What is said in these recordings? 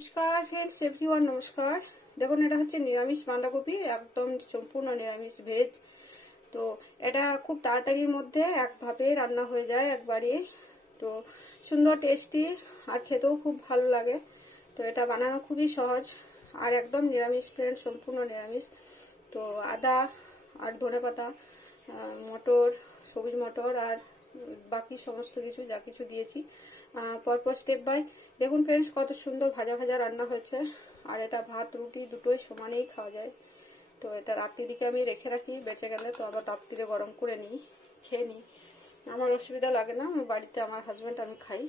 नमस्कार friends everyone नमस्कार। देखो এটা হচ্ছে নিরামিষ বাঁধাকপি, একদম সম্পূর্ণ নিরামিষ ভেজ। তো এটা খুব তাড়াতাড়ির মধ্যে একভাবে রান্না হয়ে যায় একবারে। তো সুন্দর টেস্টি আর খেতেও খুব ভালো লাগে। তো এটা বানানো খুবই সহজ আর একদম নিরামিষ ফ্রেন্ড, সম্পূর্ণ নিরামিষ। তো আদা আর ধনেপাতা, মটর, সবুজ মটর আর বাকি সমস্ত কিছু যা কিছু দিয়েছি পরপর স্টেপ বাই। দেখুন ফ্রেন্ডস কত সুন্দর ভাজা ভাজা রান্না হয়েছে। আর এটা ভাত রুটি দুটোই সমানেই খাওয়া যায়। তো এটা রাত্রির দিকে আমি রেখে রাখি, বেঁচে গেলে তো আবার রাত্রিরে গরম করে নিই, খেয়ে নিই। আমার অসুবিধা লাগে না, আমার বাড়িতে আমার হাজব্যান্ড আমি খাই,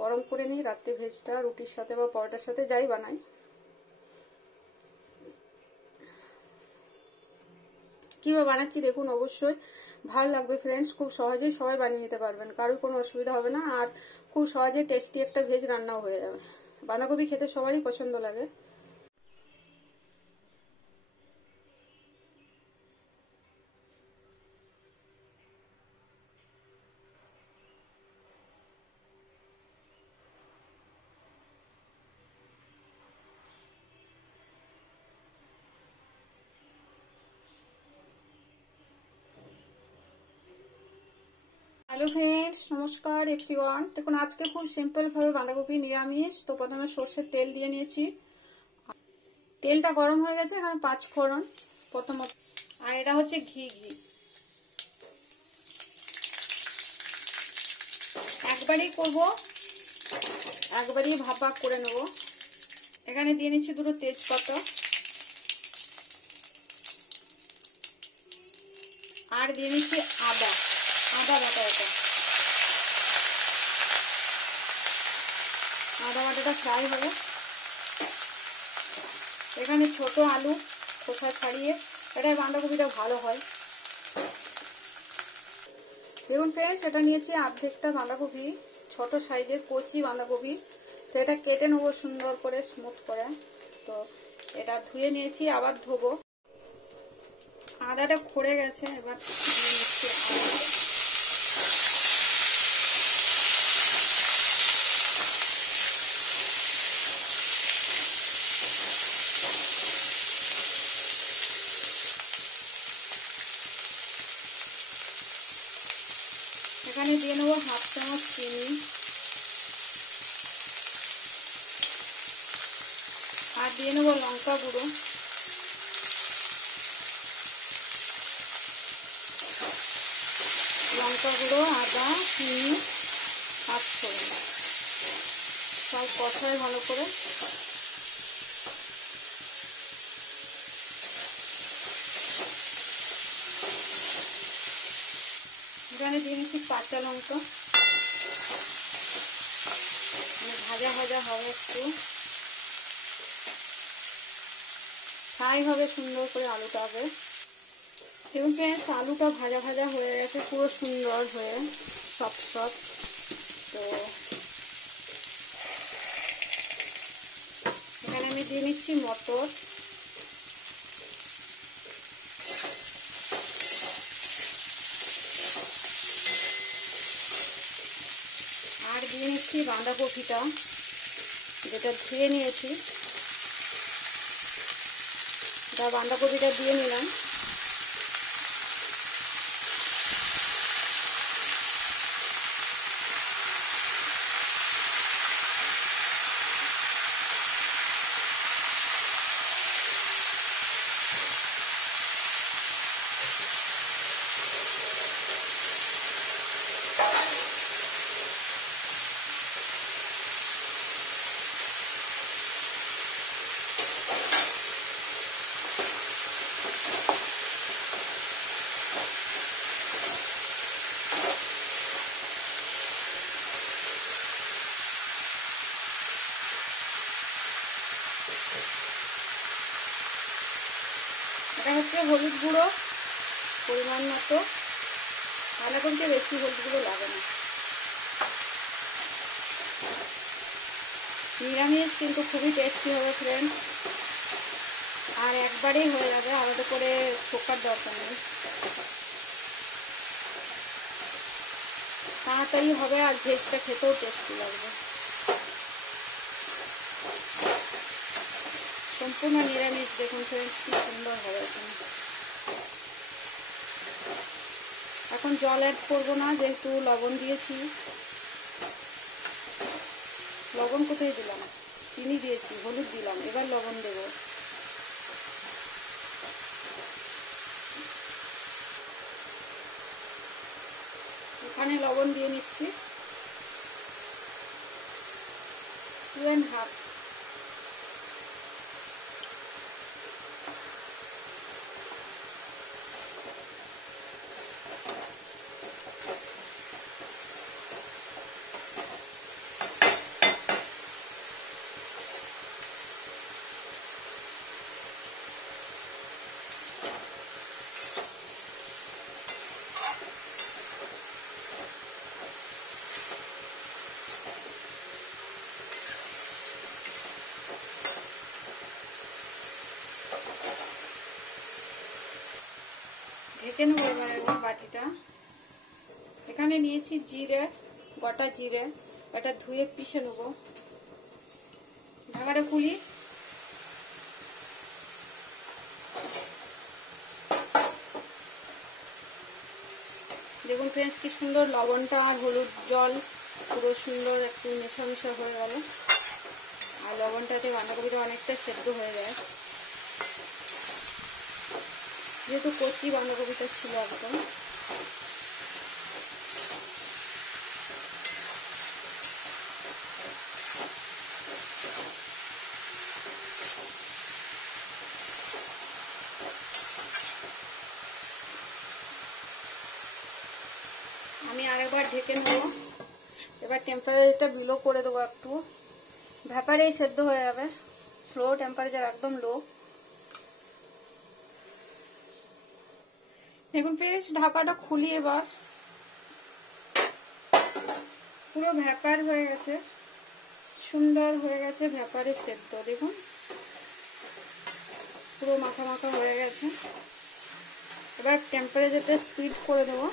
গরম করে নিই রাত্রে ভেজটা রুটির সাথে বা পরোটার সাথে যাই বানাই। কিভাবে বানাচ্ছি দেখুন, অবশ্যই ভালো লাগবে ফ্রেন্ডস। খুব সহজেই সবাই বানিয়ে নিতে পারবেন, কারোর কোনো অসুবিধা হবে না। আর খুব সহজে টেস্টি একটা ভেজ রান্নাও হয়ে যাবে। বাঁধাকপি খেতে সবারই পছন্দ লাগে। হ্যালো ফ্রেন্ডস নমস্কার এভরিওয়ান। দেখুন আজকে খুব সিম্পল ভাবে বাঁধাকপি নিরামিষ। তো প্রথমে সর্ষের তেল দিয়ে নিয়েছি, তেলটা গরম হয়ে গেছে, এখানে 5 ফোড়ন প্রথমত। আর এটা হচ্ছে ঘি একবারই করব, একবারই ভাগ করে নেব। এখানে দিয়ে নিচ্ছি দুটো তেজপাতা আর দিয়ে নিচ্ছি আদা বাটা। আদা বাটাটা ফ্রাই হবে। এখানে ছোট আলু খোসা ছাড়িয়ে, এটা বাঁধাকপিটা ভালো হয়। দেখুন ফ্রেন্ডস এটা নিয়েছি অর্ধেকটা বাঁধাকপি, ছোট সাইজের কচি বাঁধাকপি। তো এটা কেটে নেবো সুন্দর করে, স্মুথ করে। তো এটা ধুয়ে নিয়েছি, আবার ধোবো। আদাটা খড়ে গেছে, এবার দিয়ে নিচ্ছি আদা। এখানে দিয়ে নেবো 1/2 চামচ চিনি আর দিয়ে নেবো লঙ্কা গুঁড়ো। আদা চিনি আর ফোড়ন সব কষায় ভালো করে। এখানে দিয়ে নিচ্ছি কাঁচা লঙ্কা, ভাজা ভাজা হবে, একটু ফ্রাই হবে সুন্দর করে আলুটাকে। দেখুন ফ্রেন্ডস আলুটা ভাজা ভাজা হয়ে গেছে পুরো সুন্দর হয়ে, সফট। তো এখানে আমি দিয়ে নিচ্ছি মটর, আর দিয়ে নিচ্ছি বাঁধাকপিটা যেটা ধুয়ে নিয়েছি। এটা বাঁধাকপিটা দিয়ে নিলাম। এটা হচ্ছে হলুদ গুঁড়ো পরিমাণ মতো, বাঁধাকপিতে বেশি হলুদ গুঁড়ো লাগে না। নিরামিষ কিন্তু খুবই টেস্টি হবে ফ্রেন্ডস, আর একবারেই হয়ে যাবে, আলাদা করে ছোকার দরকার নেই। তাড়াতাড়ি হবে আর ভেজটা খেতেও টেস্টি লাগবে। সম্পূর্ণ নিরামিষ। দেখুন ফ্রেন্ডস কি সুন্দর হবে। এখন জল অ্যাড করবো না, যেহেতু লবণ দিয়েছি। লবণ কোথায় দিলাম, চিনি দিয়েছি, হলুদ দিলাম, এবার লবণ দেব। এখানে লবণ দিয়ে নিচ্ছি 2.5। ঢেকে নেবো এবার একবার বাটিটা। এখানে নিয়েছি জিরে, গোটা জিরে, এটা ধুয়ে পিষে নেবো। ঢাকাটা খুলি। দেখুন ফ্রেন্ডস কি সুন্দর লবণটা আর হলুদ জল পুরো সুন্দর একটু মেশামেশা হয়ে গেল। আর লবণটাতে বাঁধাকপিটা অনেকটা সেদ্ধ হয়ে যায়, যেহেতু কচি বাঁধাকপিটা ছিল একদম। আমি আরেকবার ঢেকে নেব। এবার টেম্পারেচারটা বিলো করে দেবো একটু, ভ্যাপারেই সেদ্ধ হয়ে যাবে। স্লো টেম্পারেচার, একদম লো। দেখুন ফ্রেন্ডস ঢাকাটা খুলি এবার। পুরো ভ্যাপার হয়ে গেছে, সুন্দর হয়ে গেছে ভ্যাপারে সেদ্ধ। দেখুন পুরো মাখা মাখা হয়ে গেছে। এবার টেম্পারেচারটা স্পিড করে দেবো।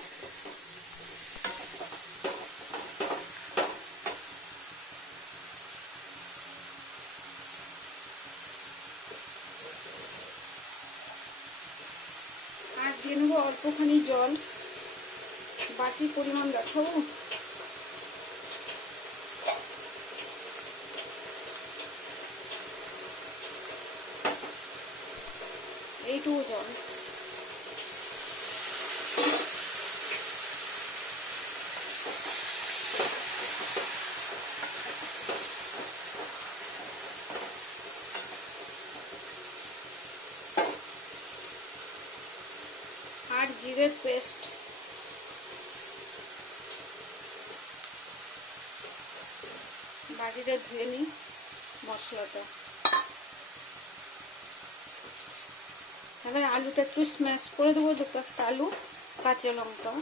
আর দিয়ে নেবো অল্পখানি জল, বাটির পরিমাণ দেখাবো। এইটুকু জল। আর জিরের পেস্ট, বাটিটা ধুয়ে নিই মশলাটা। এবার আলুটা একটু স্ম্যাশ করে দেবো, 2 আলু, কাঁচা লঙ্কা,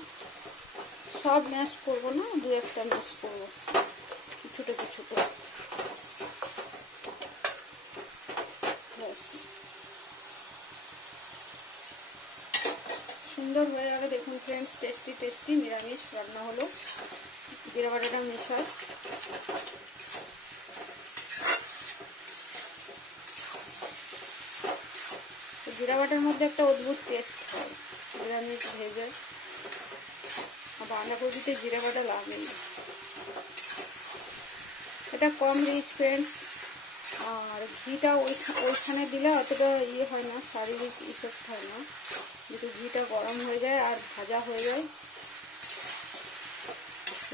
সব ম্যাশ করবো না, 2-1টা ম্যাশ করবো ছোটো ছোটো। সুন্দর হয়ে যাবে। দেখুন ফ্রেন্ডস টেস্টি টেস্টি নিরামিষ রান্না হলো। জিরা বাটাটা মেশাই। জিরা বাটার মধ্যে একটা অদ্ভুত টেস্ট হয় নিরামিষ ভেজে, বাঁধাকপিতে জিরা বাটা লাগে না। এটা কম রিচ ফ্রেন্ডস। আর ঘিটা ওইখানে দিলে অতটা ইয়ে হয় না, শারীরিক ইফেক্ট হয় না, কিন্তু ঘিটা গরম হয়ে যায় আর ভাজা হয়ে যায়,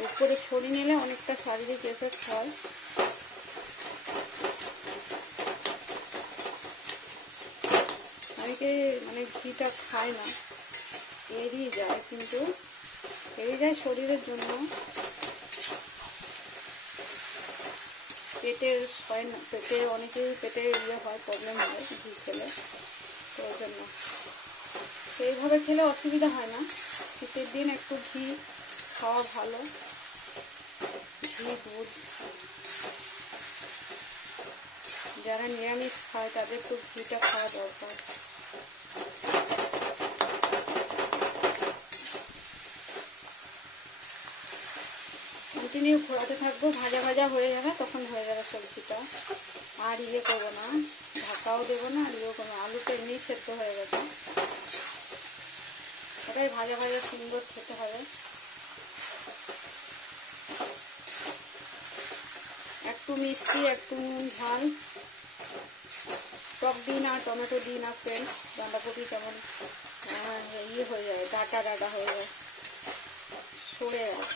উপরে ছড়িয়ে নিলে অনেকটা শারীরিক এফেক্ট হয়। অনেকে মানে ঘিটা খায় না, এড়িয়ে যায়, কিন্তু এড়িয়ে যায় শরীরের জন্য, পেটের হয় না, পেটে অনেকেই পেটে ইয়ে হয়, প্রবলেম হয় ঘি খেলে, তো ওই জন্য এইভাবে খেলে অসুবিধা হয় না। শীতের দিন একটু ঘি খাওয়া ভালো, ঘি দুধ। যারা নিরামিষ খায় তাদের তো ঘিটা খাওয়া দরকার। কন্টিনিউ ঘোরাতে থাকবো, ভাজা ভাজা হয়ে যাবে, তখন হয়ে যাবে সবজিটা। আর ইয়ে করবো না, ঢাকাও দেবো না, আর ইয়ে করবো, আলুটা এমনি সেদ্ধ হয়ে গেছে। এটাই ভাজা ভাজা সুন্দর খেতে হবে। একটু মিষ্টি, একটু নুন ঝাল, টক দিই না, টমেটো দিই না ফ্রেন্ডস, বাঁধাকপি কেমন ইয়ে হয়ে যায়, ডাটা ডাটা হয়ে যায়, সরে যায়।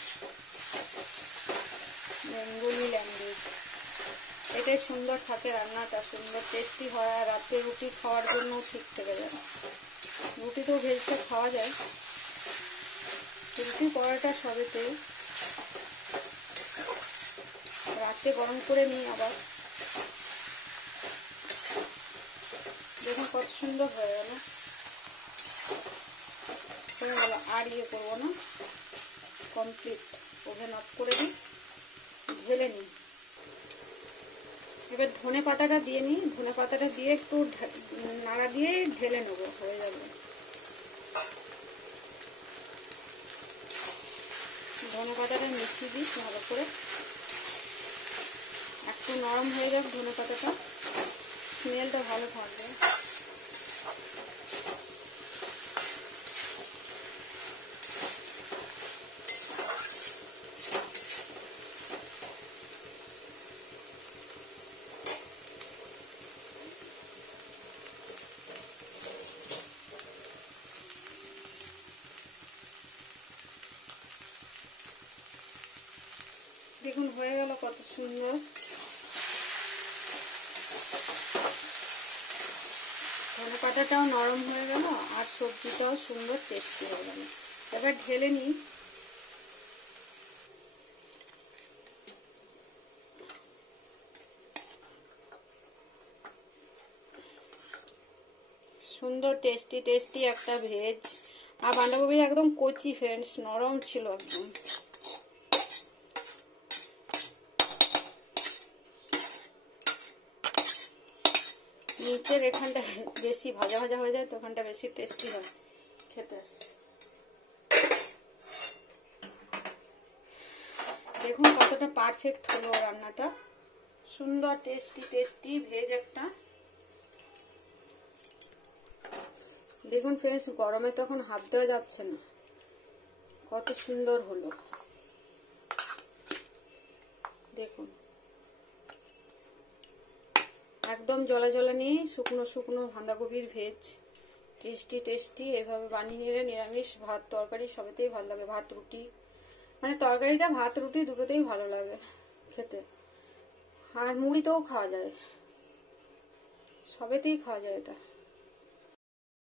বেঙ্গলি ল্যাঙ্গুয়েজ, এটাই সুন্দর থাকে রান্নাটা, সুন্দর টেস্টি হয়। আর রাতে রুটি খাওয়ার জন্য ঠিক থেকে যায়। রুটিতেও ভেজটা খাওয়া যায়, রুটি পরোটা সবেতে। রাতে গরম করে নিই আবার। দেখুন কত সুন্দর হয়ে গেল। আর ইয়ে করবো না, কমপ্লিট। ওভেন অফ করে দিই, ঢেলে নিই। এবার ধনে পাতাটা দিয়ে নিই, ধনে পাতাটা দিয়ে একটু নাড়া দিয়ে ঢেলে নেবো, হয়ে যাবে। ধনে পাতাটা মিশিয়ে দিই ভালো করে, একটু নরম হয়ে যাক ধনে পাতাটা, স্মেলটা ভালো থাকবে। দেখুন হয়ে গেল কত সুন্দর। ধনে পাতাটাও নরম হয়ে গেল, আর সবজিটাও সুন্দর টেস্টি হয়ে গেল। এবার ঢেলে নিই। সুন্দর টেস্টি টেস্টি একটা ভেজ। আর বাঁধাকপি একদম কচি ফ্রেন্ডস, নরম ছিল একদম। নিচের এখানটা বেশি ভাজা ভাজা হয়ে যায়, তো ওখানটা বেশি টেস্টি হয় খেতে। দেখুন কতটা পারফেক্ট হলো রান্নাটা, সুন্দর টেস্টি টেস্টি ভেজ একটা। দেখুন ফ্রেন্ডস, গরমে তখন হাত দেওয়া যাচ্ছে না, কত সুন্দর হলো। দেখুন একদম জলা জলা নেই, শুকনো শুকনো বাঁধাকপির ভেজ, টেস্টি টেস্টি। এভাবে বানিয়ে নিলে নিরামিষ ভাত তরকারি সবেতেই ভালো লাগে। ভাত রুটি, মানে তরকারিটা ভাত রুটি দুটোতেই ভালো লাগে খেতে। আর মুড়িতেও খাওয়া যায়, সবেতেই খাওয়া যায় এটা।